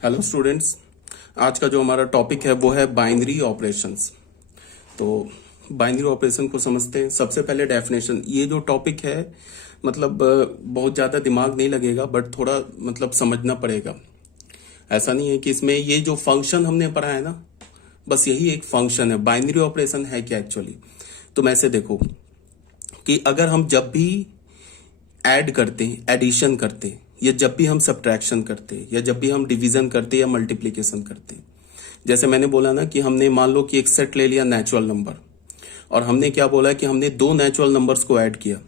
Hello students, आज का जो हमारा टॉपिक है वो है बाइनरी ऑपरेशंस। तो बाइनरी ऑपरेशन को समझते हैं। सबसे पहले डेफिनेशन, ये जो टॉपिक है मतलब बहुत ज़्यादा दिमाग नहीं लगेगा, बट थोड़ा मतलब समझना पड़ेगा। ऐसा नहीं है कि इसमें ये जो फंक्शन हमने पढ़ा है ना, बस यही एक फंक्शन है। बाइनरी ऑपरेशन है क्या एक्चुअली? तुम ऐसे देखो कि अगर हम जब भी ऐड करते हैं, एडिशन करते हैं, या जब भी हम सब्ट्रैक्शन करते हैं, या जब भी हम डिवीजन करते हैं या मल्टीप्लिकेशन करते हैं, जैसे मैंने बोला ना कि हमने मान लो कि एक सेट ले लिया नेचुरल नंबर, और हमने क्या बोला कि हमने दो नेचुरल नंबर्स को ऐड किया।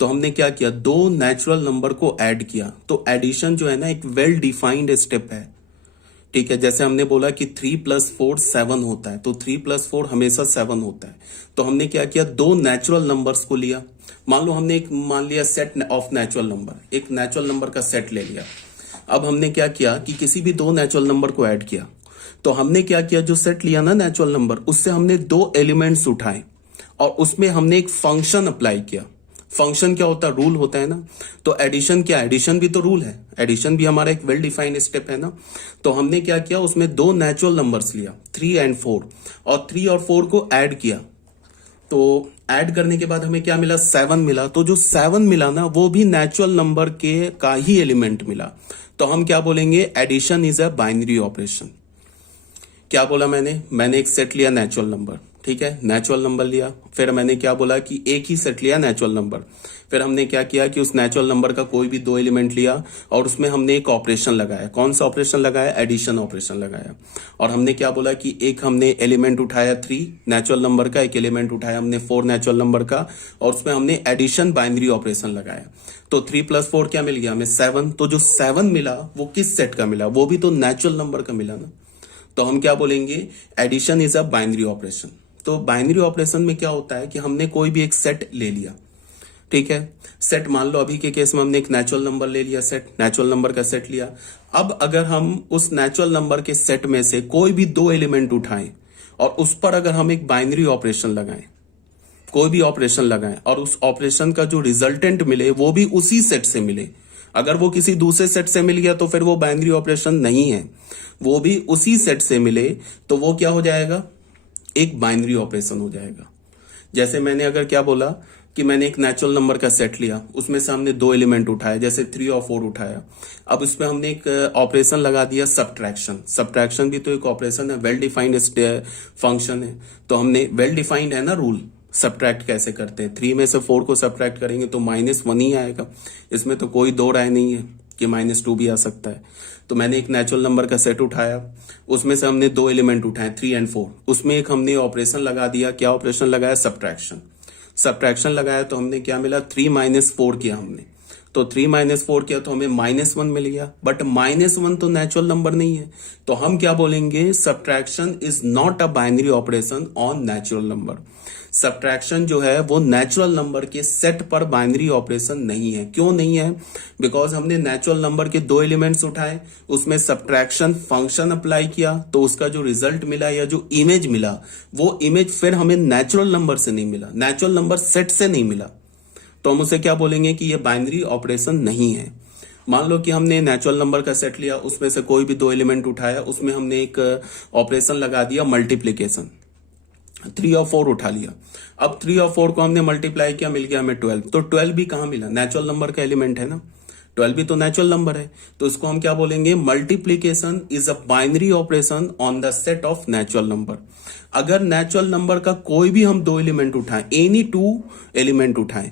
तो हमने क्या किया, दो नेचुरल नंबर को ऐड किया। तो एडिशन जो है ना एक वेल डिफाइंड स्टेप है, ठीक है। जैसे हमने बोला कि 3+4 7 होता है, तो 3+4 हमेशा 7 होता है। तो हमने क्या किया, दो नेचुरल नंबर्स को लिया। मान लो हमने एक मान लिया सेट ऑफ नेचुरल नंबर, एक नेचुरल नंबर का सेट ले लिया। अब हमने क्या किया कि किसी भी दो नेचुरल नंबर को ऐड किया। तो हमने क्या किया, जो सेट लिया ना नेचुरल नंबर, उससे हमने दो एलिमेंट्स उठाए और उसमें हमने एक फंक्शन अप्लाई किया। फंक्शन क्या होता है, रूल होता है ना। तो एडिशन क्या, एडिशन भी तो रूल है, एडिशन भी हमारा एक वेल डिफाइंड स्टेप है ना। तो हमने क्या किया, उसमें दो नेचुरल नंबर्स लिया 3 और 4, और 3 और 4 को ऐड किया। तो ऐड करने के बाद हमें क्या मिला, 7 मिला। तो जो 7 मिला ना, वो भी नेचुरल नंबर के का ही एलिमेंट मिला। तो हम क्या बोलेंगे, addition is a binary operation. क्या बोला मैंने एक सेट लिया नेचुरल नंबर, ठीक है, नेचुरल नंबर लिया। फिर मैंने क्या बोला कि एक ही सेट लिया नेचुरल नंबर। फिर हमने क्या किया कि उस नेचुरल नंबर का कोई भी दो एलिमेंट लिया और उसमें हमने एक ऑपरेशन लगाया। कौन सा ऑपरेशन लगाया, एडिशन ऑपरेशन लगाया। और हमने क्या बोला कि एक हमने एलिमेंट उठाया 3 नेचुरल नंबर का, एक एलिमेंट उठाया हमने 4 नेचुरल नंबर का, और उसमें हमने एडिशन बाइनरी ऑपरेशन लगाया। तो 3+4 क्या मिल गया हमें, 7। तो जो 7 मिला वो किस सेट का मिला, वो भी तो नेचुरल नंबर का मिला ना। तो हम क्या बोलेंगे, addition is a binary operation. तो बाइनरी ऑपरेशन में क्या होता है कि हमने कोई भी एक सेट ले लिया, ठीक है। सेट मान लो अभी के केस में हमने एक नेचुरल नंबर ले लिया, सेट नेचुरल नंबर का सेट लिया। अब अगर हम उस नेचुरल नंबर के सेट में से कोई भी दो एलिमेंट उठाएं और उस पर अगर हम एक बाइनरी ऑपरेशन लगाएं, कोई भी ऑपरेशन लगाएं, और उस ऑपरेशन का जो रिजल्टेंट मिले वो भी उसी सेट से मिले। अगर वो किसी दूसरे सेट से मिल गया तो फिर वो बाइनरी ऑपरेशन नहीं है, वो भी उसी सेट से मिले तो वो क्या हो जाएगा, एक बाइनरी ऑपरेशन हो जाएगा। जैसे मैंने अगर क्या बोला कि मैंने एक नेचुरल नंबर का सेट लिया, उसमें से हमने दो एलिमेंट उठाए, जैसे 3 और 4 उठाया। अब उसमें हमने एक ऑपरेशन लगा दिया सब्ट्रैक्शन। सब्ट्रैक्शन भी तो एक ऑपरेशन है, वेल डिफाइंड फंक्शन है। तो हमने वेल डिफाइंड है ना रूल, सब्ट्रैक्ट कैसे करते हैं। 3 में से 4 को सब्ट्रैक्ट करेंगे तो -1 ही आएगा। इसमें तो कोई दो राय नहीं है कि -2 भी आ सकता है। तो मैंने एक नेचुरल नंबर का सेट उठाया, उसमें से हमने दो एलिमेंट उठाए 3 और 4, उसमें एक हमने ऑपरेशन लगा दिया। क्या ऑपरेशन लगाया, सब्ट्रैक्शन। सब्ट्रैक्शन लगाया तो हमने क्या मिला, 3 - 4 किया हमने। तो 3 - 4 किया तो हमें -1 मिल गया, बट -1 तो नेचुरल नंबर नहीं है। तो हम क्या बोलेंगे, subtraction is not a binary operation on natural number. Subtraction जो है वो नेचुरल नंबर के सेट पर बाइनरी ऑपरेशन नहीं है। क्यों नहीं है, बिकॉज हमने नेचुरल नंबर के दो एलिमेंट्स उठाए, उसमें सब्ट्रैक्शन फंक्शन अप्लाई किया, तो उसका जो रिजल्ट मिला या जो इमेज मिला, वो इमेज फिर हमें नेचुरल नंबर से नहीं मिला, नेचुरल नंबर सेट से नहीं मिला। तो हम उसे क्या बोलेंगे कि ये बाइनरी ऑपरेशन नहीं है। मान लो कि हमने नेचुरल नंबर का सेट लिया, उसमें से कोई भी दो एलिमेंट उठाया, उसमें हमने एक ऑपरेशन लगा दिया मल्टीप्लीकेशन। 3 और 4 उठा लिया। अब 3 और 4 को हमने मल्टीप्लाई किया, मिल गया हमें 12। तो 12 भी कहां मिला, नेचुरल नंबर का एलिमेंट है ना, 12 भी तो नेचुरल नंबर है। तो इसको हम क्या बोलेंगे, multiplication is a binary operation on the set of natural number. अगर नेचुरल नंबर का कोई भी हम दो एलिमेंट उठाएं, एनी 2 एलिमेंट उठाएं,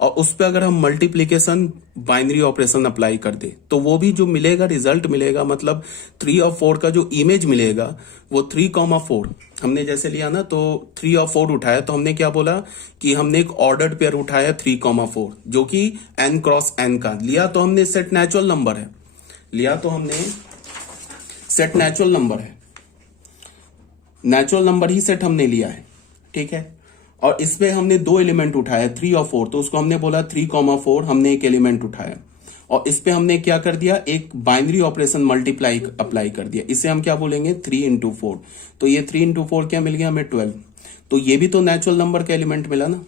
और उस पर अगर हम मल्टीप्लीकेशन बाइनरी ऑपरेशन अप्लाई कर दे, तो वो भी जो मिलेगा, रिजल्ट मिलेगा, मतलब 3 और 4 का जो इमेज मिलेगा वो 3,4 हमने जैसे लिया ना। तो 3 और 4 उठाया तो हमने क्या बोला कि हमने एक ऑर्डर्ड पेयर उठाया 3,4, जो कि n क्रॉस n का लिया। तो हमने सेट नेचुरल नंबर है, लिया तो हमने सेट नेचुरल नंबर है, नेचुरल नंबर ही सेट हमने लिया है, ठीक है। और इसमें हमने दो एलिमेंट उठाया 3 और 4, तो उसको हमने बोला 3,4 हमने एक एलिमेंट उठाया, और इस पे हमने क्या कर दिया, एक बाइनरी ऑपरेशन मल्टीप्लाई अप्लाई कर दिया। इसे हम क्या बोलेंगे, 3 × 4। तो ये 3 × 4 क्या मिल गया हमें, 12। तो ये भी तो नेचुरल नंबर का एलिमेंट मिला ना,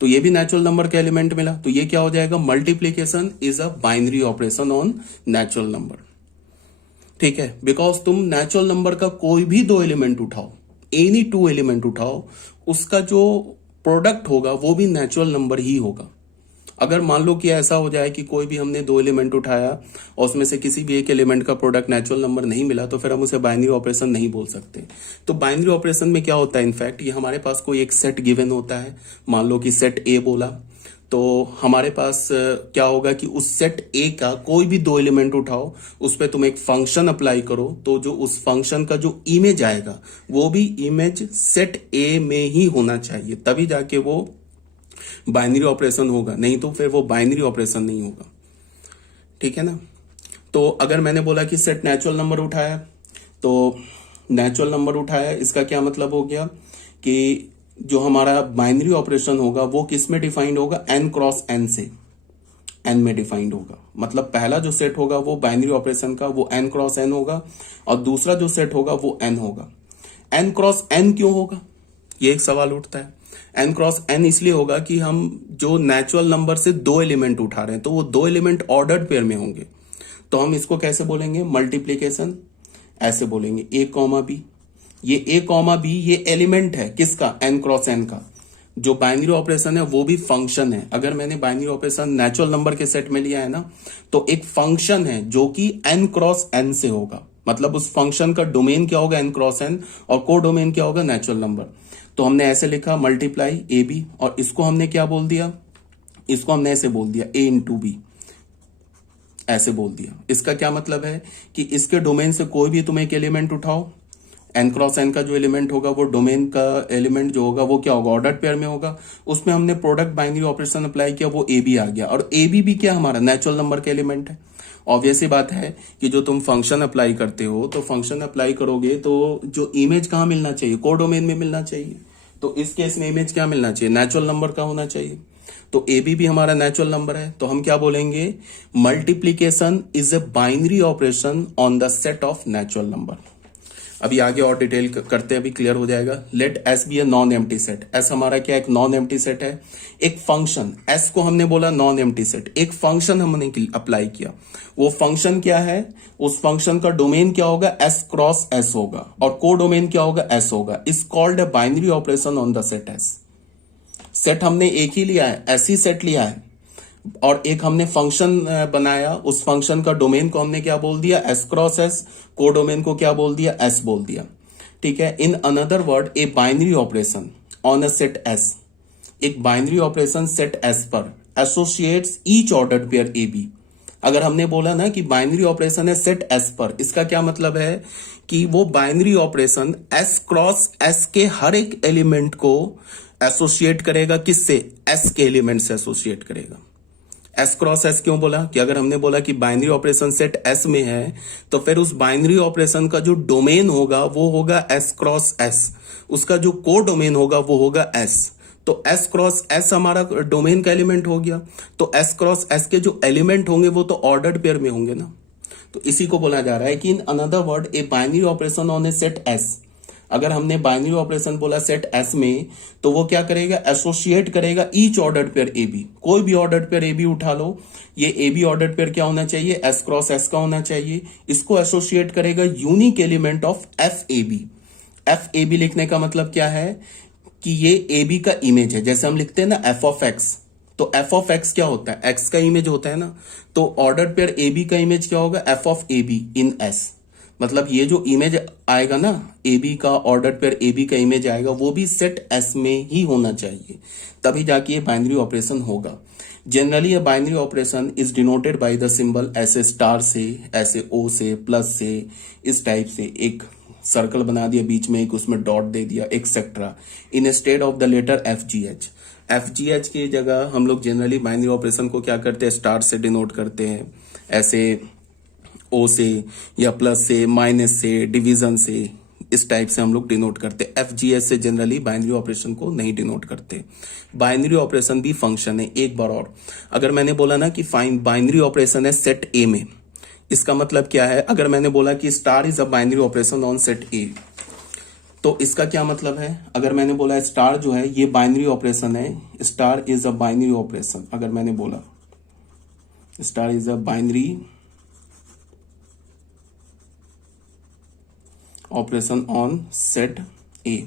तो ये भी नेचुरल नंबर का एलिमेंट मिला। तो ये क्या हो जाएगा, multiplication is a binary operation on natural number, ठीक है, बिकॉज तुम नेचुरल नंबर का कोई भी दो एलिमेंट उठाओ, एनी टू एलिमेंट उठाओ, उसका जो प्रोडक्ट होगा वो भी नेचुरल नंबर ही होगा। अगर मान लो कि ऐसा हो जाए कि कोई भी हमने दो एलिमेंट उठाया और उसमें से किसी भी एक एलिमेंट का प्रोडक्ट नेचुरल नंबर नहीं मिला, तो फिर हम उसे बाइनरी ऑपरेशन नहीं बोल सकते। तो बाइनरी ऑपरेशन में क्या होता है, इनफैक्ट ये हमारे पास कोई एक सेट गिवन होता है, मान लो कि सेट ए बोला, तो हमारे पास क्या होगा कि उस सेट ए का कोई भी दो एलिमेंट उठाओ, उस पर तुम एक फंक्शन अप्लाई करो, तो जो उस फंक्शन का जो इमेज आएगा वो भी इमेज सेट ए में ही होना चाहिए, तभी जाके वो बाइनरी ऑपरेशन होगा, नहीं तो फिर वो बाइनरी ऑपरेशन नहीं होगा। ठीक है ना। तो अगर मैंने बोला कि सेट नेचुरल नंबर उठाया, तो नेचुरल नंबर उठाया, इसका क्या मतलब हो गया कि जो हमारा बाइनरी ऑपरेशन होगा वो किस में डिफाइंड होगा, एन क्रॉस एन से, एन में डिफाइंड होगा। मतलब पहला जो सेट होगा वो बाइनरी ऑपरेशन का वो एन क्रॉस एन होगा, और दूसरा जो सेट होगा वो एन होगा। एन क्रॉस एन क्यों होगा, ये एक सवाल उठता है। एन क्रॉस एन इसलिए होगा कि हम जो नेचुरल नंबर से दो एलिमेंट उठा रहे हैं, तो वो दो एलिमेंट ऑर्डर्ड पेयर में होंगे, तो हम इसको कैसे बोलेंगे, मल्टीप्लीकेशन, ऐसे बोलेंगे ए कॉमा बी। ये ए कॉमा बी ये एलिमेंट है किसका, एन क्रॉस एन का। जो बाइनरी ऑपरेशन है वो भी फंक्शन है। अगर मैंने बाइनरी ऑपरेशन नेचुरल नंबर के सेट में लिया है ना, तो एक फंक्शन है जो कि एन क्रॉस एन से होगा, मतलब उस फंक्शन का डोमेन क्या होगा, एन क्रॉस एन, और को डोमेन क्या होगा, नेचुरल नंबर। तो हमने ऐसे लिखा मल्टीप्लाई ए बी, और इसको हमने क्या बोल दिया, इसको हमने ऐसे बोल दिया ए इंटू बी, ऐसे बोल दिया। इसका क्या मतलब है कि इसके डोमेन से कोई भी तुम एक एलिमेंट उठाओ, एन क्रॉस एन का जो एलिमेंट होगा वो डोमेन का एलिमेंट जो होगा वो क्या होगा, ऑर्डर्ड पेयर में होगा। उसमें हमने प्रोडक्ट बाइनरी ऑपरेशन अप्लाई किया, वो ए बी आ गया, और ए बी भी क्या हमारा नेचुरल नंबर का एलिमेंट है। ऑब्वियस ही बात है कि जो तुम फंक्शन अप्लाई करते हो, तो फंक्शन अप्लाई करोगे तो जो इमेज कहाँ मिलना चाहिए, को डोमेन में मिलना चाहिए। तो इस केस में इमेज क्या मिलना चाहिए, नेचुरल नंबर का होना चाहिए। तो ए बी भी हमारा नेचुरल नंबर है, तो हम क्या बोलेंगे, multiplication is a binary operation on the set of natural number. अभी आगे और डिटेल करते हैं, अभी क्लियर हो जाएगा। Let S be a non empty set. S हमारा क्या, एक नॉन एम्प्टी सेट है। एक फंक्शन, एस को हमने बोला नॉन एम्प्टी सेट, एक फंक्शन हमने अप्लाई किया। वो फंक्शन क्या है, उस फंक्शन का डोमेन क्या होगा, एस क्रॉस एस होगा, और को डोमेन क्या होगा, एस होगा। Is called a binary operation on the set S. Set हमने एक ही लिया है, ऐसी सेट लिया है, और एक हमने फंक्शन बनाया, उस फंक्शन का डोमेन को हमने क्या बोल दिया, एस क्रॉस एस, को डोमेन को क्या बोल दिया, एस बोल दिया। ठीक है। In another word, a binary operation on a set S, एक बाइनरी ऑपरेशन सेट एस पर associates each ordered pair a b. अगर हमने बोला ना कि बाइनरी ऑपरेशन है सेट एस पर, इसका क्या मतलब है कि वो binary operation S cross S के हर एक एलिमेंट को एसोसिएट करेगा, किससे, एस के एलिमेंट से एसोसिएट करेगा। एस क्रॉस एस क्यों बोला, कि अगर हमने बोला कि बाइनरी ऑपरेशन सेट एस में है, तो फिर उस बाइनरी ऑपरेशन का जो डोमेन होगा वो होगा एस क्रॉस एस, उसका जो को डोमेन होगा वो होगा एस। तो एस क्रॉस एस हमारा डोमेन का एलिमेंट हो गया, तो एस क्रॉस एस के जो एलिमेंट होंगे वो तो ऑर्डर्ड पेयर में होंगे ना। तो इसी को बोला जा रहा है कि in another word, a binary operation on a set S. अगर हमने बाइनरी ऑपरेशन बोला सेट एस में, तो वो क्या करेगा, एसोसिएट करेगा each ordered pair a b. कोई भी ऑर्डर्ड पेयर ए बी उठा लो, ये ए बी ऑर्डर्ड पेयर क्या होना चाहिए, एस क्रॉस एस का होना चाहिए। इसको एसोसिएट करेगा unique element of f a b. F a b लिखने का मतलब क्या है कि ये ए बी का इमेज है। जैसे हम लिखते हैं ना एफ ऑफ एक्स, तो एफ ऑफ एक्स क्या होता है, एक्स का इमेज होता है ना। तो ऑर्डर्ड पेयर ए बी का इमेज क्या होगा, F of A be in S. मतलब ये जो इमेज आएगा ना ए बी का, ऑर्डर्ड पेयर ए बी का इमेज आएगा, वो भी सेट एस में ही होना चाहिए, तभी जाके ये बाइनरी ऑपरेशन होगा। जनरली ये binary operation is denoted by the symbol, ऐसे स्टार से, ऐसे ओ से, प्लस से, इस टाइप से एक सर्कल बना दिया, बीच में एक उसमें डॉट दे दिया, etcetera, instead of the letter f g h. F g h की जगह हम लोग जनरली बाइनरी ऑपरेशन को क्या करते हैं, स्टार से डिनोट करते हैं, ऐसे ओ से या प्लस से, माइनस से, डिवीजन से, इस टाइप से हम लोग डिनोट करते हैं। एफ जी एस से जनरली बाइनरी ऑपरेशन को नहीं डिनोट करते। बाइनरी ऑपरेशन भी फंक्शन है। एक बार और, अगर मैंने बोला ना कि फाइंड बाइनरी ऑपरेशन है सेट ए में, इसका मतलब क्या है, अगर मैंने बोला कि star is a binary operation on set ए, तो इसका क्या मतलब है, अगर मैंने बोला स्टार जो है ये बाइनरी ऑपरेशन है, star is a binary operation, अगर मैंने बोला star is a binary operation on set ए।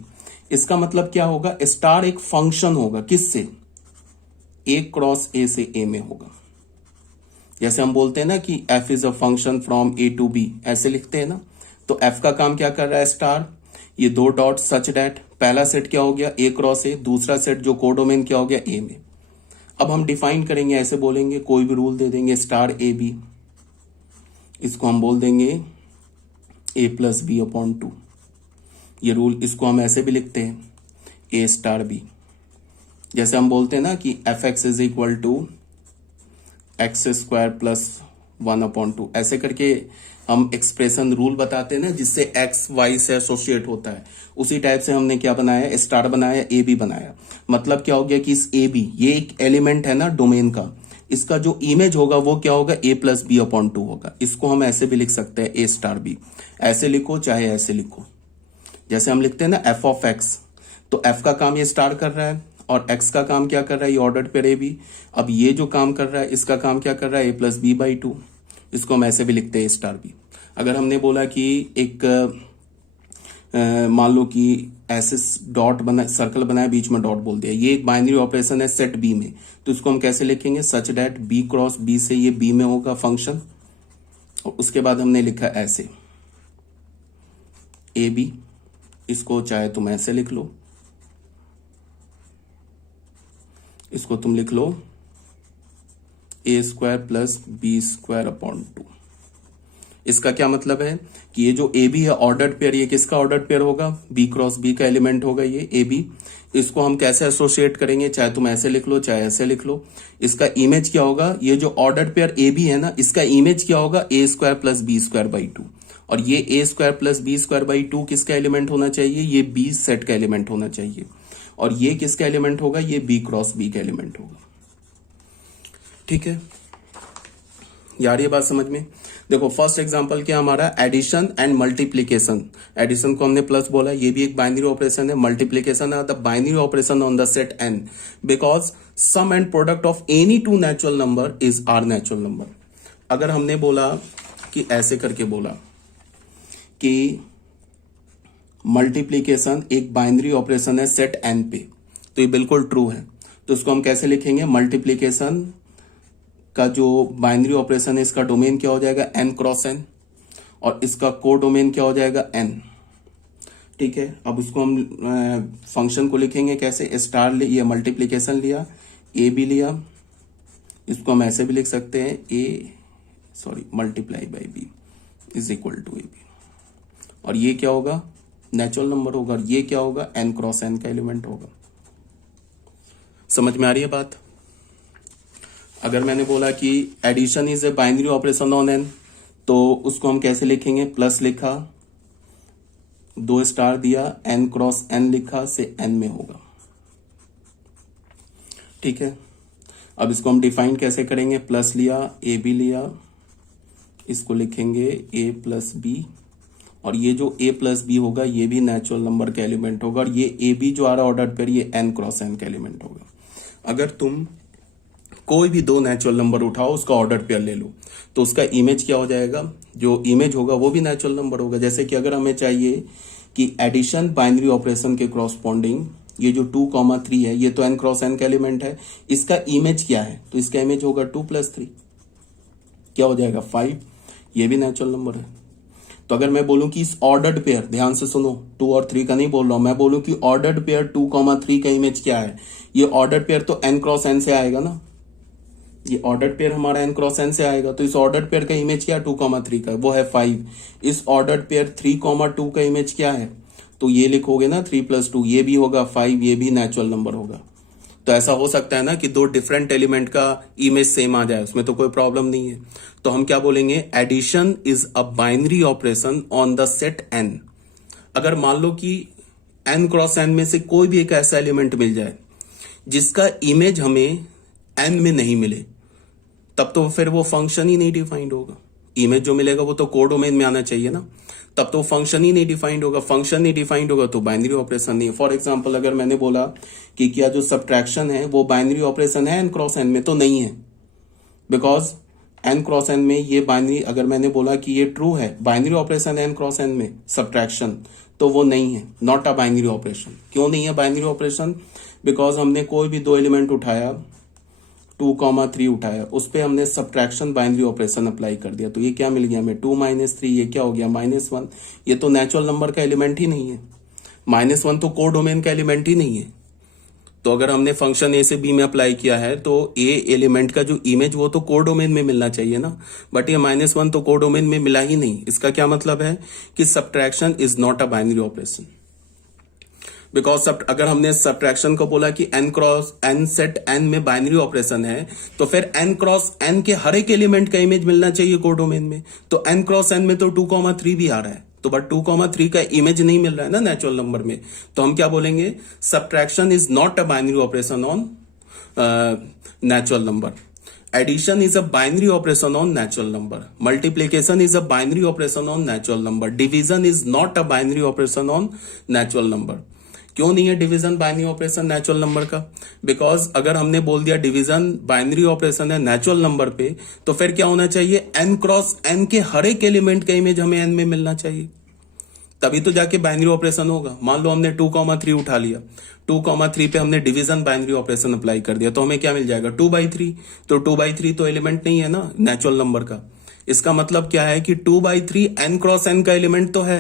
इसका मतलब क्या होगा, स्टार एक फंक्शन होगा किससे, ए क्रॉस ए से ए में होगा। जैसे हम बोलते हैं ना कि f is a function from a to b, ऐसे लिखते हैं ना। तो एफ का काम क्या कर रहा है, स्टार, ये दो डॉट सच डैट, पहला सेट क्या हो गया ए क्रॉस ए, दूसरा सेट जो कोडोमेन क्या हो गया ए में। अब हम डिफाइन करेंगे, ऐसे बोलेंगे, कोई भी रूल दे देंगे, स्टार ए बी, इसको हम बोल देंगे ए प्लस बी अपॉन टू। ये रूल, इसको हम ऐसे भी लिखते हैं ए स्टार बी। जैसे हम बोलते हैं ना कि f x is equal to x square plus 1 upon two, ऐसे करके हम एक्सप्रेशन रूल बताते हैं ना, जिससे एक्स वाई से एसोसिएट होता है। उसी टाइप से हमने क्या बनाया, स्टार बनाया, ए बी बनाया। मतलब क्या हो गया कि इस ए बी, ये एक एलिमेंट है ना डोमेन का, इसका जो इमेज होगा वो क्या होगा, ए प्लस बी अपॉन टू होगा। इसको हम ऐसे भी लिख सकते हैं ए स्टार बी, ऐसे लिखो चाहे ऐसे लिखो। जैसे हम लिखते हैं ना एफ ऑफ एक्स, तो एफ का काम ये स्टार कर रहा है और एक्स का काम क्या कर रहा है, ये ऑर्डर पेयर ए बी। अब ये जो काम कर रहा है, इसका काम क्या कर रहा है, ए प्लस बी बाई टू। इसको हम ऐसे भी लिखते हैं ए स्टार बी। अगर हमने बोला कि एक मान लो कि ऐसे डॉट बना, सर्कल बनाया, बीच में डॉट बोल दिया, ये एक बाइनरी ऑपरेशन है सेट बी में, तो इसको हम कैसे लिखेंगे, such that b cross b से ये बी में होगा फंक्शन। और उसके बाद हमने लिखा ऐसे ए बी, इसको चाहे तुम ऐसे लिख लो, इसको तुम लिख लो a square plus b square upon two. इसका क्या मतलब है कि ये जो ए बी है ऑर्डर्ड पेयर, ये किसका ऑर्डर्ड पेयर होगा, बी क्रॉस बी का एलिमेंट होगा ये ए बी। इसको हम कैसे एसोसिएट करेंगे, चाहे तुम ऐसे लिख लो चाहे ऐसे लिख लो। इसका इमेज क्या होगा, ये जो ऑर्डर्ड पेयर ए बी है ना, इसका इमेज क्या होगा, a square plus b square by two. और ये a square plus b square by two किसका एलिमेंट होना चाहिए, ये बी सेट का एलिमेंट होना चाहिए। और ये किसका एलिमेंट होगा, ये बी क्रॉस बी का एलिमेंट होगा। ठीक है यार, ये बात समझ में। देखो फर्स्ट एग्जांपल क्या हमारा, एडिशन एंड मल्टीप्लीकेशन। एडिशन को हमने प्लस बोला, ये भी एक बाइनरी ऑपरेशन है। मल्टीप्लीकेशन है the binary operation on the set N because sum and product of any two natural number is are natural number. अगर हमने बोला कि ऐसे करके बोला कि मल्टीप्लीकेशन एक बाइनरी ऑपरेशन है सेट एन पे, तो ये बिल्कुल ट्रू है। तो इसको हम कैसे लिखेंगे, मल्टीप्लीकेशन का जो बाइनरी ऑपरेशन है इसका डोमेन क्या हो जाएगा, एन क्रॉस एन, और इसका को डोमेन क्या हो जाएगा, एन। ठीक है, अब उसको हम फंक्शन को लिखेंगे कैसे, स्टार लिया, मल्टीप्लीकेशन लिया, ए बी लिया, इसको हम ऐसे भी लिख सकते हैं multiply by b is equal to a b. और ये क्या होगा, नेचुरल नंबर होगा, और ये क्या होगा, एन क्रॉस एन का एलिमेंट होगा। समझ में आ रही है बात। अगर मैंने बोला कि addition is a binary operation on N, तो उसको हम कैसे लिखेंगे, प्लस लिखा, 2 स्टार दिया, एन क्रॉस एन लिखा, से एन में होगा। ठीक है, अब इसको हम डिफाइन कैसे करेंगे, प्लस लिया, ए बी लिया, इसको लिखेंगे ए प्लस बी, और ये जो ए प्लस बी होगा ये भी नेचुरल नंबर का एलिमेंट होगा, और ये ए बी जो आ रहा है ऑर्डर पेयर, ये एन क्रॉस एन का एलिमेंट होगा। अगर तुम कोई भी दो नेचुरल नंबर उठाओ, उसका ऑर्डर पेयर ले लो, तो उसका इमेज क्या हो जाएगा, जो इमेज होगा वो भी नेचुरल नंबर होगा। जैसे कि अगर हमें चाहिए कि एडिशन बाइनरी ऑपरेशन के कॉरस्पॉन्डिंग ये जो 2,3 है, ये तो एन क्रॉस एन का एलिमेंट है, इसका इमेज क्या है, तो इसका इमेज होगा 2 + 3, क्या हो जाएगा 5, ये भी नेचुरल नंबर है। तो अगर मैं बोलूं कि इस ऑर्डर्ड पेयर, ध्यान से सुनो, 2 और 3 का नहीं बोल रहा हूं, मैं बोलूं कि ऑर्डर्ड पेयर 2,3 का इमेज क्या है, ये ऑर्डर्ड पेयर तो एन क्रॉस एन से आएगा ना, ये ऑर्डर्ड पेयर हमारा एन क्रॉस एन से आएगा, तो इस ऑर्डर्ड पेयर का इमेज क्या है, 2,3 का, वो है 5। इस ऑर्डर्ड पेयर 3,2 का इमेज क्या है, तो ये लिखोगे ना 3 + 2, ये भी होगा 5, ये भी नेचुरल नंबर होगा। तो ऐसा हो सकता है ना कि 2 डिफरेंट एलिमेंट का इमेज सेम आ जाए, उसमें तो कोई प्रॉब्लम नहीं है। तो हम क्या बोलेंगे, addition is a binary operation on the set N. अगर मान लो कि एन क्रॉस एन में से कोई भी एक ऐसा एलिमेंट मिल जाए जिसका इमेज हमें एन में नहीं मिले, तब तो फिर वो फंक्शन ही नहीं डिफाइंड होगा। इमेज जो मिलेगा वो तो कोडोमेन में आना चाहिए ना, तब तो फंक्शन ही नहीं डिफाइंड होगा। फंक्शन नहीं डिफाइंड होगा तो बाइनरी ऑपरेशन नहीं है। फॉर एग्जांपल अगर मैंने बोला कि क्या जो सब्ट्रैक्शन है वो बाइनरी ऑपरेशन है एन क्रॉस एन में, तो नहीं है, बिकॉज एन क्रॉस एन में ये बाइनरी, अगर मैंने बोला कि ये ट्रू है, binary operation N cross N में सब्ट्रैक्शन, तो वो नहीं है, नॉट अ बाइनरी ऑपरेशन। क्यों नहीं है बाइनरी ऑपरेशन? बिकॉज हमने कोई भी दो एलिमेंट उठाया, 2,3 उठाया, उस पर हमने सब्ट्रैक्शन बाइनरी ऑपरेशन अप्लाई कर दिया, तो ये क्या मिल गया हमें? 2 - 3, ये क्या हो गया? -1। ये तो नेचुरल नंबर का एलिमेंट ही नहीं है, -1 तो कोड डोमेन का एलिमेंट ही नहीं है। तो अगर हमने फंक्शन ए से बी में अप्लाई किया है तो ए एलिमेंट का जो इमेज वो तो कोर डोमेन में मिलना चाहिए ना, बट ये -1 तो कोर डोमेन में मिला ही नहीं। इसका क्या मतलब है कि subtraction is not a binary operation. Because अगर हमने सब्ट्रैक्शन को बोला कि n cross n set n में बाइनरी ऑपरेशन है, तो फिर n क्रॉस n के हर एक एलिमेंट का इमेज मिलना चाहिए कोर डोमेन में। तो n क्रॉस n में तो 2,3 भी आ रहा है, तो बट 2,3 का इमेज नहीं मिल रहा है ना नेचुरल नंबर में, तो हम क्या बोलेंगे? Subtraction is not a binary operation on natural number. Addition is a binary operation on natural number. Multiplication is a binary operation on natural number. Division is not a binary operation on natural number. क्यों नहीं है division binary operation natural number का? Because अगर हमने बोल दिया division binary operation है natural number पे, तो फिर क्या होना चाहिए? n क्रॉस n के हर एक एलिमेंट का इमेज हमें n में मिलना चाहिए, तभी तो जाके बाइनरी ऑपरेशन होगा। मान लो हमने 2,3 उठा लिया, 2,3 पे हमने डिवीजन बाइनरी ऑपरेशन अप्लाई कर दिया, तो हमें क्या मिल जाएगा? 2/3। तो 2/3 तो एलिमेंट नहीं है ना नेचुरल नंबर का। इसका मतलब क्या है कि 2/3 n क्रॉस n का एलिमेंट तो है,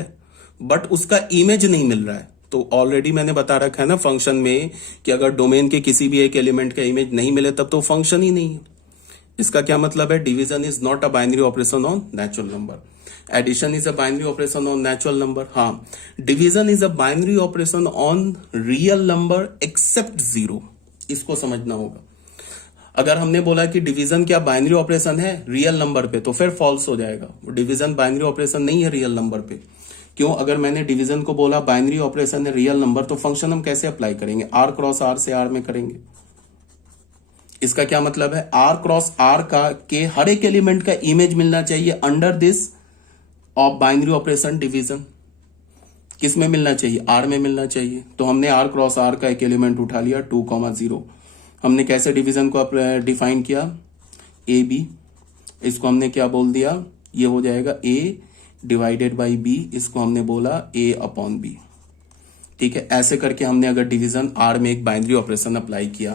बट उसका इमेज नहीं मिल रहा है। तो ऑलरेडी मैंने बता रखा है ना फंक्शन में कि अगर डोमेन के किसी भी एक एलिमेंट का इमेज नहीं मिले तब तो फंक्शन ही नहीं है। इसका क्या मतलब है? Division is not a binary operation on natural number. Addition is a binary operation on natural number. हाँ, division is a binary operation on real number except 0। इसको समझना होगा। अगर हमने बोला कि डिवीजन क्या बाइनरी ऑपरेशन है रियल नंबर पे, तो फिर फॉल्स हो जाएगा। डिवीजन बाइनरी ऑपरेशन नहीं है रियल नंबर पे। क्यों? अगर मैंने डिवीजन को बोला बाइनरी ऑपरेशन है रियल नंबर, तो फंक्शन हम कैसे अप्लाई करेंगे? r क्रॉस r से r में करेंगे। इसका क्या मतलब है? r क्रॉस r का के हर एक एलिमेंट का इमेज मिलना चाहिए under this of binary operation division. किस में मिलना चाहिए? r में मिलना चाहिए। तो हमने r क्रॉस r का एक एलिमेंट उठा लिया 2,0। हमने कैसे डिवीजन को डिफाइन किया? A b. इसको हमने क्या बोल दिया? ये हो जाएगा a डिवाइडेड बाई b। इसको हमने बोला a अपॉन b। ठीक है, ऐसे करके हमने अगर डिवीजन r में एक बाइनरी ऑपरेशन अप्लाई किया,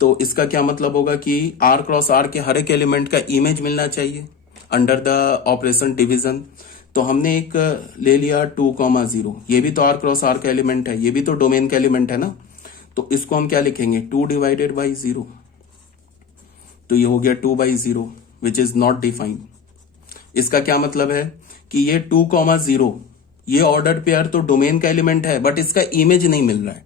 तो इसका क्या मतलब होगा कि r क्रॉस r के हर एक एलिमेंट का इमेज मिलना चाहिए अंडर द ऑपरेशन डिवीजन। तो हमने एक ले लिया 2,0। ये भी तो r क्रॉस r का एलिमेंट है, ये भी तो डोमेन का एलिमेंट है ना, तो इसको हम क्या लिखेंगे? 2 डिवाइडेड बाई 0। तो ये हो गया 2/0 विच इज नॉट डिफाइंड। इसका क्या मतलब है कि ये 2,0 ये ऑर्डर्ड पेयर तो डोमेन का एलिमेंट है, बट इसका इमेज नहीं मिल रहा है।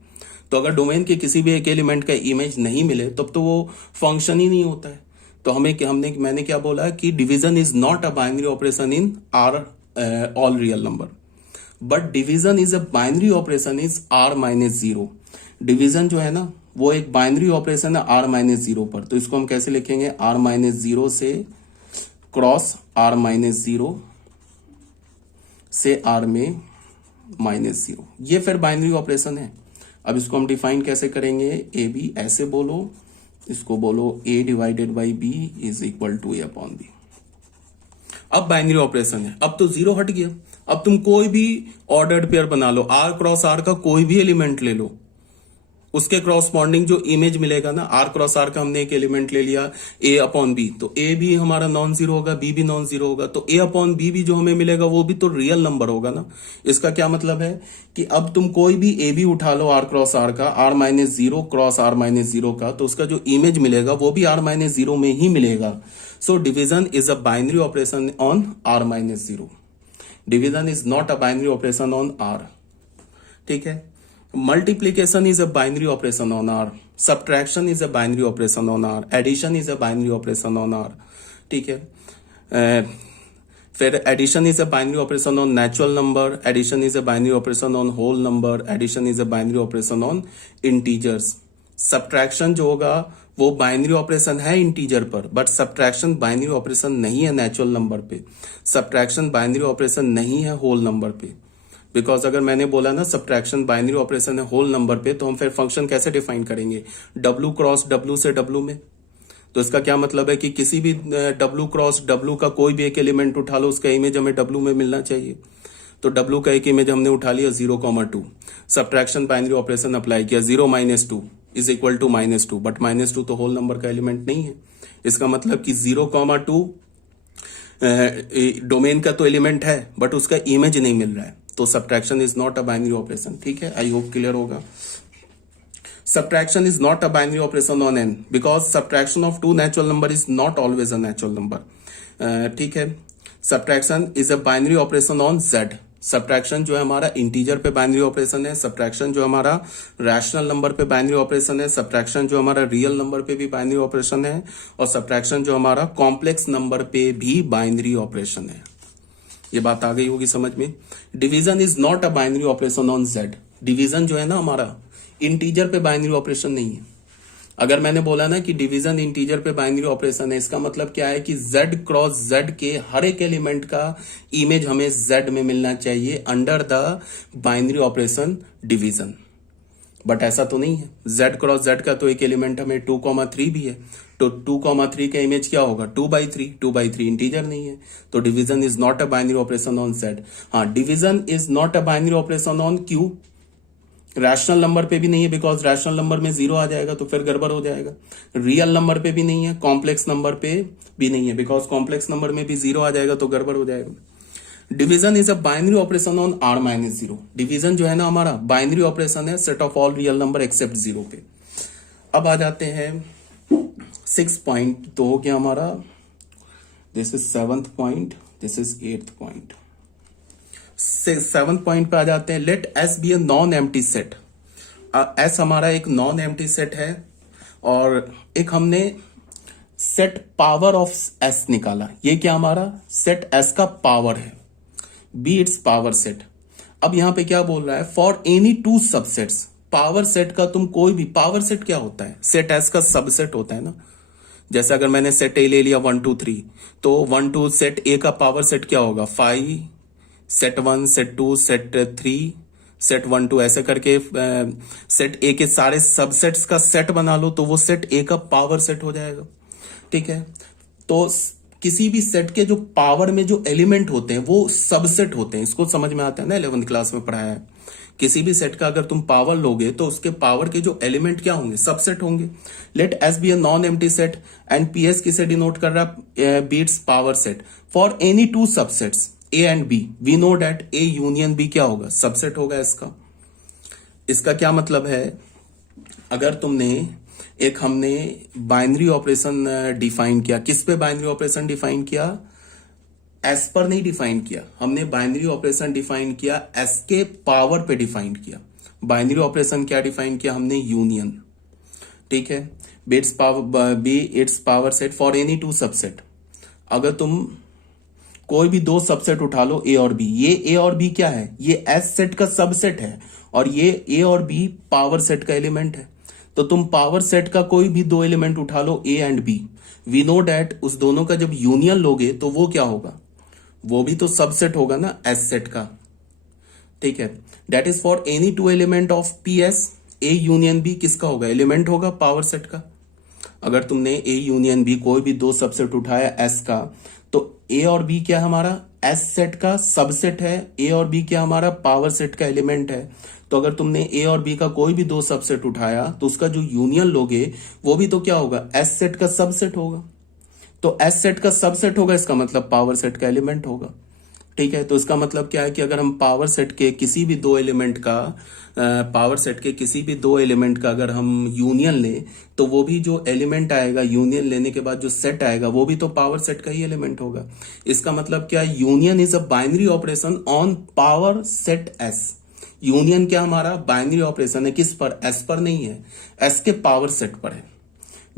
तो अगर डोमेन के किसी भी एक एलिमेंट का इमेज नहीं मिले तब तो वो फंक्शन ही नहीं होता है। तो मैंने क्या बोला कि division is not a binary operation in are all real number, but division is a binary operation is r-0। Division जो है ना वो एक बाइनरी ऑपरेशन है r-0 पर। तो इसको हम कैसे लिखेंगे? r-0 से क्रॉस r-0 से r में -0, ये फिर बाइनरी ऑपरेशन है। अब इसको हम डिफाइन कैसे करेंगे? ए बी ऐसे बोलो, इसको बोलो a divided by b is equal to a upon b। अब बाइनरी ऑपरेशन है, अब तो 0 हट गया। अब तुम कोई भी ऑर्डर्ड पेयर बना लो, r क्रॉस r का कोई भी एलिमेंट ले लो, उसके क्रॉसपॉन्डिंग जो इमेज मिलेगा ना, r क्रॉस r का हमने एक एलिमेंट ले लिया a अपॉन b, तो a भी हमारा नॉन जीरो होगा, b भी नॉन जीरो होगा, तो a अपॉन b भी जो हमें मिलेगा वो भी तो रियल नंबर होगा ना। इसका क्या मतलब है कि अब तुम कोई भी a भी उठा लो r क्रॉस r का, r-0 क्रॉस r-0 का, तो उसका जो इमेज मिलेगा वो भी r-0 में ही मिलेगा। So division is a binary operation on r-0। Division is not a binary operation on r। ठीक है। Multiplication is a binary operation on R. Subtraction is a binary operation on R. Addition is a binary operation on R. ठीक है। फिर addition is a binary operation on natural number. Addition is a binary operation on whole number. Addition is a binary operation on integers. Subtraction जो होगा वो binary operation है integer पर, but subtraction binary operation नहीं है natural number पे। Subtraction binary operation नहीं है होल नंबर पे। बिकॉज अगर मैंने बोला ना सब्ट्रैक्शन बाइनरी ऑपरेशन है होल नंबर पे, तो हम फिर फंक्शन कैसे डिफाइन करेंगे? W क्रॉस W से W में। तो इसका क्या मतलब है कि किसी भी W क्रॉस W का कोई भी एक एलिमेंट उठा लो, उसका इमेज हमें W में मिलना चाहिए। तो W का एक इमेज हमने उठा लिया 0,2। सब्ट्रैक्शन बाइनरी ऑपरेशन अप्लाई किया, 0 - 2 इज इक्वल टू -2, बट -2 तो होल नंबर का एलिमेंट नहीं है। इसका मतलब कि 0,2 डोमेन का तो एलिमेंट है बट उसका इमेज नहीं मिल रहा है, तो subtraction is not a binary operation. ठीक है, आई होप क्लियर होगा। Subtraction is not a binary operation on n because subtraction of two natural number is not always a natural number. ठीक है, subtraction is a binary operation on z. Subtraction जो है हमारा integer पे binary operation है, subtraction जो हमारा rational number पे बाइनरी ऑपरेशन है, सब्ट्रैक्शन जो हमारा रियल नंबर पे भी बाइनरी ऑपरेशन है, और सब्ट्रैक्शन जो हमारा कॉम्प्लेक्स नंबर पे भी बाइनरी ऑपरेशन है। ये बात आ गई होगी समझ में। Division is not a binary operation on Z. Division जो है ना हमारा इंटीजर पे बाइनरी ऑपरेशन नहीं है। अगर मैंने बोला ना कि डिवीजन इंटीजर पे बाइनरी ऑपरेशन है, इसका मतलब क्या है कि z क्रॉस z के हर एक एलिमेंट का इमेज हमें z में मिलना चाहिए under the binary operation division. But ऐसा तो नहीं है, z क्रॉस z का तो एक एलिमेंट हमें 2,3 भी है, तो 2,3 का इमेज क्या होगा 2/3। 2/3 इंटीजर नहीं है, तो division is not a binary operation on z। हाँ, division is not a binary operation on q। Rational number पे भी नहीं है बिकॉज रैशनल नंबर में 0 आ जाएगा तो फिर गड़बड़ हो जाएगा। रियल नंबर पे भी नहीं है, कॉम्प्लेक्स नंबर पे भी नहीं है बिकॉज कॉम्प्लेक्स नंबर में भी 0 आ जाएगा तो गड़बड़ हो जाएगा। Division is a binary operation on r-0। Division जो है ना हमारा बाइनरी ऑपरेशन है set of all real number except 0 पे। अब आ जाते हैं 6 पॉइंट, तो हो गया हमारा, this is 7th point, this is 8th point. 7th point पे आ जाते हैं, let S be a non empty set. S हमारा एक नॉन एम्प्टी सेट है और एक हमने सेट पावर ऑफ एस निकाला। ये क्या हमारा सेट एस का पावर है, बी इट्स पावर सेट। अब यहां पे क्या बोल रहा है, for any two subsets. Power set का तुम कोई भी, पावर सेट क्या होता है, सेट एस का सबसेट होता है ना। जैसे अगर मैंने सेट ए ले लिया 1 2 3, तो 1 2 सेट ए का पावर सेट क्या होगा 5, सेट 1 सेट 2 सेट 3 सेट 1 2, ऐसे करके सेट ए के सारे सबसेट्स का सेट बना लो तो वो सेट ए का पावर सेट हो जाएगा। ठीक है, तो किसी भी सेट के जो पावर में जो एलिमेंट होते हैं वो सबसेट होते हैं। इसको समझ में आता है ना, 11th क्लास में पढ़ाया है। किसी भी सेट का अगर तुम पावर लोगे तो उसके पावर के जो एलिमेंट क्या होंगे, सबसेट होंगे। Let S be a non empty set and PS किसे डिनोट कर रहा है, be its power set for any two subsets a and b. We know that a union b क्या होगा, सबसेट होगा इसका। इसका क्या मतलब है, अगर तुमने एक हमने बाइनरी ऑपरेशन डिफाइन किया, किस पे बाइनरी ऑपरेशन डिफाइन किया, एस पर नहीं डिफाइन किया, हमने बाइनरी ऑपरेशन डिफाइन किया एस के पावर पे डिफाइन किया। बाइनरी ऑपरेशन क्या डिफाइन किया हमने, यूनियन। ठीक है, be its power set for any two subset. अगर तुम कोई भी दो सबसेट उठा लो ए और बी, ये ए और बी क्या है, ये एस सेट का सबसेट है और ये ए और बी पावर सेट का एलिमेंट है। तो तुम पावर सेट का कोई भी दो एलिमेंट उठा लो a and b, we know that उस दोनों का जब यूनियन लोगे तो वो क्या होगा, वो भी तो सबसेट होगा ना एस सेट का। ठीक है, that is for any two element of P S. A union b किसका होगा, एलिमेंट होगा पावर सेट का। अगर तुमने ए यूनियन बी कोई भी दो सबसेट उठाया एस का, तो ए और बी क्या हमारा एस सेट का सबसेट है, ए और बी क्या हमारा पावर सेट का एलिमेंट है। तो अगर तुमने ए और बी का कोई भी दो सबसेट उठाया तो उसका जो यूनियन लोगे वो भी तो क्या होगा, एस सेट का सबसेट होगा। तो एस सेट का सबसेट होगा, इसका मतलब पावर सेट का एलिमेंट होगा। ठीक है, तो इसका मतलब क्या है कि अगर हम पावर सेट के किसी भी दो एलिमेंट का अगर हम यूनियन लें तो वो भी जो एलिमेंट आएगा यूनियन लेने के बाद जो सेट आएगा वो भी तो पावर सेट का ही एलिमेंट होगा। इसका मतलब क्या, union is a binary operation on power set S. Union क्या हमारा बाइनरी ऑपरेशन है, किस पर, एस पर नहीं है, एस के पावर सेट पर है।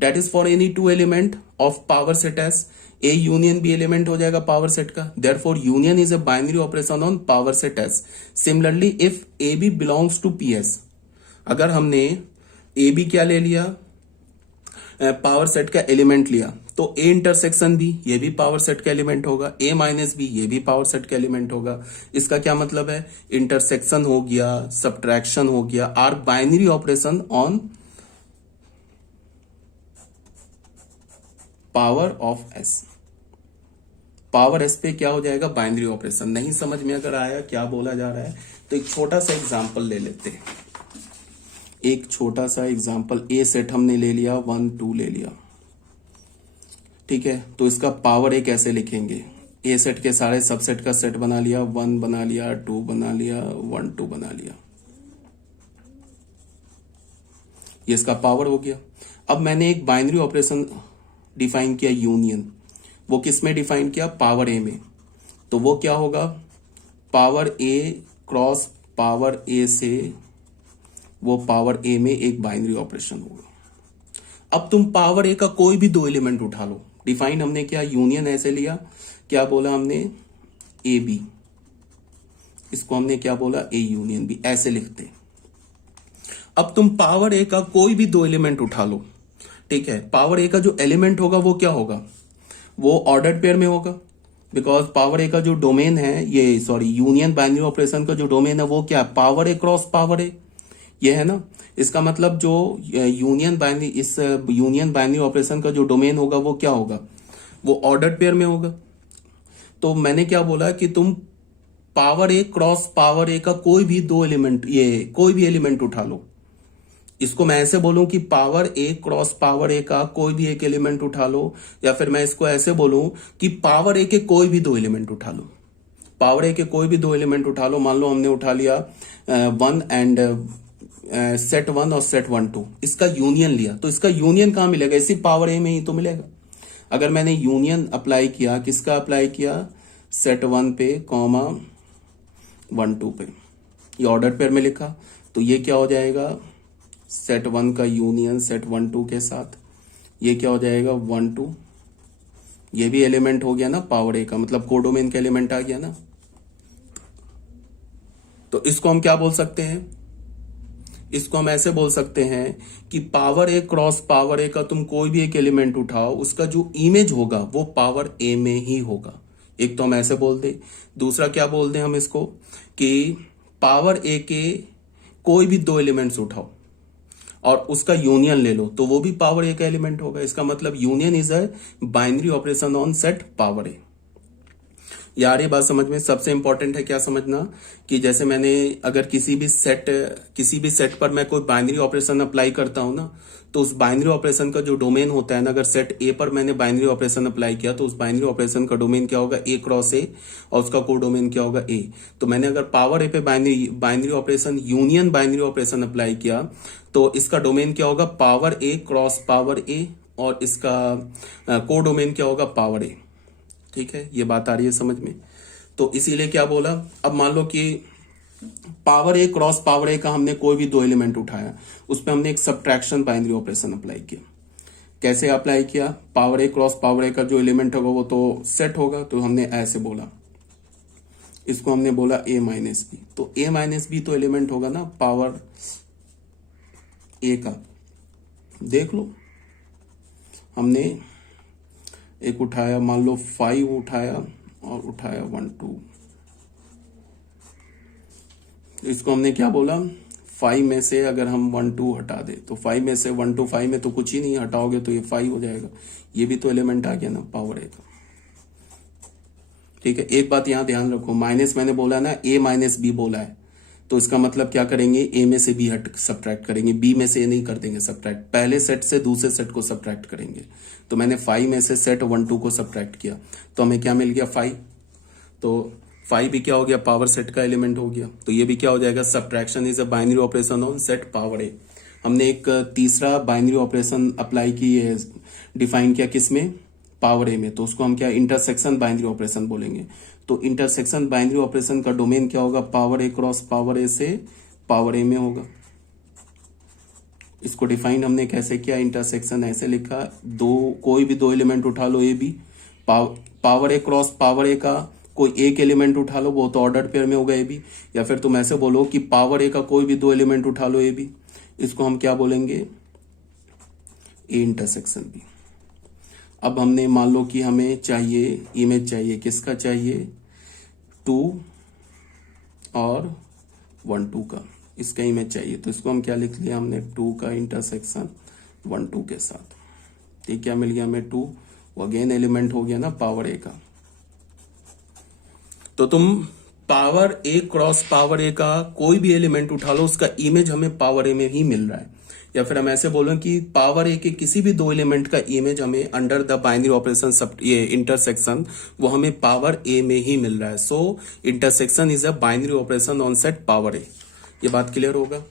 That is for any two element of power set S. A union b element हो जाएगा पावर सेट का, therefore union is a binary operation on power set S. Similarly if a b belongs to P S, अगर हमने A B क्या ले लिया, power set का element लिया, तो ए इंटरसेक्शन बी ये भी पावर सेट का एलिमेंट होगा, ए माइनस बी ये भी पावर सेट का एलिमेंट होगा। इसका क्या मतलब है, इंटरसेक्शन हो गया, सब्ट्रैक्शन हो गया, are binary operation on power of S. Power S पे क्या हो जाएगा, बाइनरी ऑपरेशन। नहीं समझ में अगर आया क्या बोला जा रहा है तो एक छोटा सा एग्जांपल ले लेते हैं। एक छोटा सा एग्जांपल, ए सेट हमने ले लिया, 1 2 ले लिया, ठीक है। तो इसका पावर ए कैसे लिखेंगे, ए सेट के सारे सबसेट का सेट बना लिया, 1 बना लिया, 2 बना लिया, 1 2 बना लिया, ये इसका पावर हो गया। अब मैंने एक बाइनरी ऑपरेशन डिफाइन किया, यूनियन। वो किस में डिफाइन किया, पावर ए में। तो वो क्या होगा, पावर ए क्रॉस पावर ए से वो पावर ए में एक बाइनरी ऑपरेशन होगा। अब तुम पावर ए का कोई भी दो एलिमेंट उठा लो, डिफाइन हमने क्या, यूनियन ऐसे लिया, क्या बोला हमने, ए बी, इसको हमने क्या बोला, ए यूनियन बी, ऐसे लिखते। अब तुम पावर ए का कोई भी दो एलिमेंट उठा लो, ठीक है। पावर ए का जो एलिमेंट होगा वो क्या होगा, वो ऑर्डर्ड पेयर में होगा, बिकॉज पावर ए का जो डोमेन है, ये सॉरी यूनियन बाइनरी ऑपरेशन का जो डोमेन है वो क्या है, power a cross power a, ये है ना। इसका मतलब जो यूनियन बाइनरी, इस यूनियन बाइनरी ऑपरेशन का जो डोमेन होगा वो क्या होगा, वो ऑर्डर्ड पेयर में होगा। तो मैंने क्या बोला कि तुम power a cross power a का कोई भी दो एलिमेंट, ये कोई भी एलिमेंट उठा लो। इसको मैं ऐसे बोलूं कि power a cross power a का कोई भी एक एलिमेंट उठा लो, या फिर मैं इसको ऐसे बोलूं कि पावर ए के कोई भी दो एलिमेंट उठा लो। पावर ए के कोई भी दो एलिमेंट उठा लो, मान लो हमने उठा लिया 1 एंड सेट 1 और सेट 1 2, इसका यूनियन लिया, तो इसका यूनियन कहां मिलेगा, इसी पावर ए में ही तो मिलेगा। अगर मैंने यूनियन अप्लाई किया, किसका अप्लाई किया, सेट 1 पे कॉमा 1 2 पे, ये ऑर्डर पेयर में लिखा, तो ये क्या हो जाएगा, सेट 1 का यूनियन सेट 1 2 के साथ, ये क्या हो जाएगा 1 2, ये भी एलिमेंट हो गया ना पावर ए का, मतलब कोडोमेन का एलिमेंट आ गया ना। तो इसको हम क्या बोल सकते हैं, इसको हम ऐसे बोल सकते हैं कि power a cross power a का तुम कोई भी एक एलिमेंट उठाओ, उसका जो इमेज होगा वो पावर ए में ही होगा। एक तो हम ऐसे बोल दे, दूसरा क्या बोल दे हम इसको कि पावर ए के कोई भी दो एलिमेंट्स उठाओ और उसका यूनियन ले लो, तो वो भी पावर ए का एलिमेंट होगा। इसका मतलब union is a binary operation on set power a. यार ये बात समझ में, सबसे इंपॉर्टेंट है क्या समझना कि जैसे मैंने अगर किसी भी सेट पर मैं कोई बाइनरी ऑपरेशन अप्लाई करता हूं ना, तो उस बाइनरी ऑपरेशन का जो डोमेन होता है ना, अगर सेट ए पर मैंने बाइनरी ऑपरेशन अप्लाई किया तो उस बाइनरी ऑपरेशन का डोमेन क्या होगा, ए क्रॉस ए, और उसका को डोमेन क्या होगा, ए। तो मैंने अगर पावर ए पे binary operation union binary operation apply किया तो इसका डोमेन क्या होगा, पावर ए क्रॉस पावर ए, और इसका को डोमेन क्या होगा, पावर ए। ठीक है, ये बात आ रही है समझ में। तो इसीलिए क्या बोला, अब मान लो कि power a cross power a का हमने कोई भी दो एलिमेंट उठाया, उस पर हमने एक सब्ट्रैक्शन बाइनरी ऑपरेशन अप्लाई किया। कैसे अप्लाई किया, power a cross power a का जो एलिमेंट होगा वो तो सेट होगा, तो हमने ऐसे बोला, इसको हमने बोला ए माइनस बी। तो ए माइनस बी तो एलिमेंट होगा ना पावर ए का। देख लो, हमने एक उठाया, मान लो 5 उठाया और उठाया 1 2, तो इसको हमने क्या बोला, 5 में से अगर हम 1 2 हटा दे तो 5 में से 1 2, 5 में तो कुछ ही नहीं, हटाओगे तो ये 5 हो जाएगा, ये भी तो एलिमेंट आ गया ना पावर ए का। ठीक है, एक बात यहां ध्यान रखो, माइनस मैंने बोला ना, ए माइनस बी बोला है, तो इसका मतलब क्या करेंगे, ए में से बी हट सब्ट्रैक्ट करेंगे, बी में से ए नहीं कर देंगे सब्ट्रैक्ट, पहले सेट से दूसरे सेट को सब्ट्रैक्ट करेंगे। तो मैंने 5 में से सेट 1 2 को सब्ट्रैक्ट किया, तो हमें क्या मिल गया, 5। तो 5 भी क्या हो गया, पावर सेट का एलिमेंट हो गया। तो ये भी क्या हो जाएगा, subtraction is a binary operation on set power a. हमने एक तीसरा बाइनरी ऑपरेशन अप्लाई की है, डिफाइन किया किसमें, पावर ए में, तो उसको हम क्या, इंटरसेक्शन बाइनरी ऑपरेशन बोलेंगे। तो इंटरसेक्शन बाइनरी ऑपरेशन का डोमेन क्या होगा, पावर ए क्रॉस पावर ए से पावर ए में होगा। इसको डिफाइन हमने कैसे किया, इंटरसेक्शन ऐसे लिखा, कोई भी दो एलिमेंट उठा लो, a b, power a cross power a का कोई एक एलिमेंट उठा लो, वो तो ऑर्डर्ड पेयर में होगा ए बी, या फिर तुम ऐसे बोलो कि पावर ए का कोई भी दो एलिमेंट उठा लो, ए बी, इसको हम क्या बोलेंगे, ए इंटरसेक्शन बी। अब हमने मान लो कि हमें चाहिए, इमेज चाहिए, किसका चाहिए, 2 और 1 2 का, इसका इमेज चाहिए, तो इसको हम क्या लिख लिया हमने, 2 का इंटरसेक्शन 1 2 के साथ। ठीक, क्या मिल गया हमें, 2 वो अगेन एलिमेंट हो गया ना पावर ए का। तो तुम power a cross power a का कोई भी एलिमेंट उठा लो, उसका इमेज हमें पावर ए में ही मिल रहा है। या फिर हम ऐसे बोलें कि पावर ए के किसी भी दो एलिमेंट का इमेज हमें अंडर द बाइनरी ऑपरेशन सब ये इंटरसेक्शन वो हमें पावर ए में ही मिल रहा है। So intersection is a binary operation on set power a. ये बात क्लियर होगा।